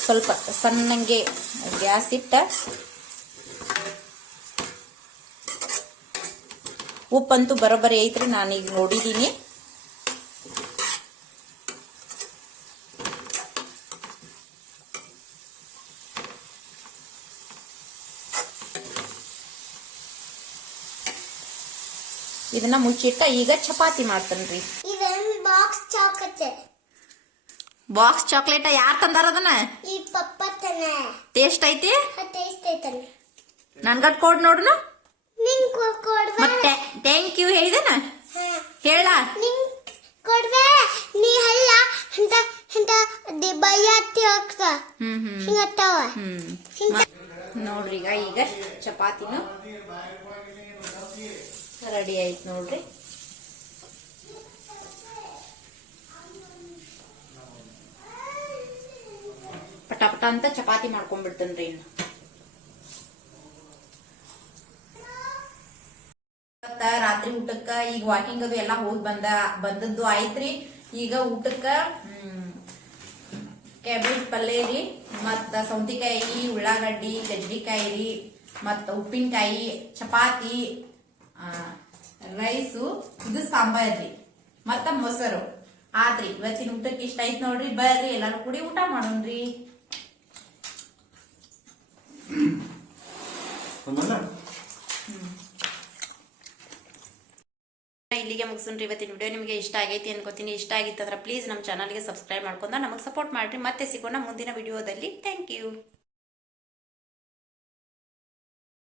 ಸ್ವಲ್ಪ ಸಣ್ಣಂಗೆ ಗ್ಯಾಸ್ ಇಟ್ಟ ಉಪ್ಪಂತೂ ಬರೋಬ್ಬರಿ ಐತ್ರಿ. ನಾನೀಗ ನೋಡಿದೀನಿ. ಇದನ್ನ ಮುಚ್ಚಿಟ್ಟ ಈಗ ಚಪಾತಿ ಮಾಡ್ತೇನ್ರಿ. ಬಾಕ್ಸ್ ಚಾಕ್ಲೇಟ್ ಯಾರು ತಂದಾರ ಅದನ್ನ? ಟೇಸ್ಟ್ ಐತಿ? ನನ್ಗಟ್ ಕೊಡ್ ನೋಡ್ನು. ಮತ್ತೆ ಥ್ಯಾಂಕ್ ಯು ಹೇಳಿದೇನ ಹೇಳ. ನೋಡ್ರಿ ಈಗ ಚಪಾತಿನು ರೆಡಿ ಆಯ್ತು ನೋಡ್ರಿ. ಪಟ ಪಟ ಅಂತ ಚಪಾತಿ ಮಾಡ್ಕೊಂಡ್ಬಿಡ್ತೇನ್ರಿ. ಇನ್ನು ರಾತ್ರಿ ಊಟಕ್ಕ ಈಗ ವಾಕಿಂಗ್ ಅದು ಎಲ್ಲಾ ಹೋಗಿ ಬಂದದ್ದು ಆಯ್ತ್ರಿ. ಈಗ ಊಟಕ್ಕ ಕ್ಯಾಬೇಜ್ ಪಲ್ಯ ರೀ, ಮತ್ತ ಸೌತಿಕಾಯಿ, ಉಳ್ಳಾಗಡ್ಡಿ, ಗಜ್ರಿಕಾಯಿ ರೀ, ಮತ್ತ ಉಪ್ಪಿನಕಾಯಿ, ಚಪಾತಿ, ರೈಸು, ಇದು ಸಾಂಬಾರ್ ರೀ, ಮತ್ತ ಮೊಸರು ಆತ್ರಿ. ಇವತ್ತಿನ ಊಟಕ್ಕೆ ಇಷ್ಟ ಐತ್ ನೋಡ್ರಿ. ಬರ್ರಿ ಎಲ್ಲಾರು ಕೂಡಿ ಊಟ ಮಾಡೋಣ್ರಿ. ಇಲ್ಲಿಗೆ ಮುಗಿಸೋಣ್ರಿ ಇವತ್ತಿನ ವಿಡಿಯೋ. ನಿಮಗೆ ಇಷ್ಟ ಆಗೈತಿ ಅನ್ಕೋತೀನಿ. ಇಷ್ಟ ಆಗಿತ್ತಂದ್ರೆ ಪ್ಲೀಸ್ ನಮ್ಮ ಚಾನಲ್ಗೆ ಸಬ್ಸ್ಕ್ರೈಬ್ ಮಾಡ್ಕೊಂಡ ನಮಗೆ ಸಪೋರ್ಟ್ ಮಾಡ್ರಿ. ಮತ್ತೆ ಸಿಗೋಣ ಮುಂದಿನ ವಿಡಿಯೋದಲ್ಲಿ. Thank you.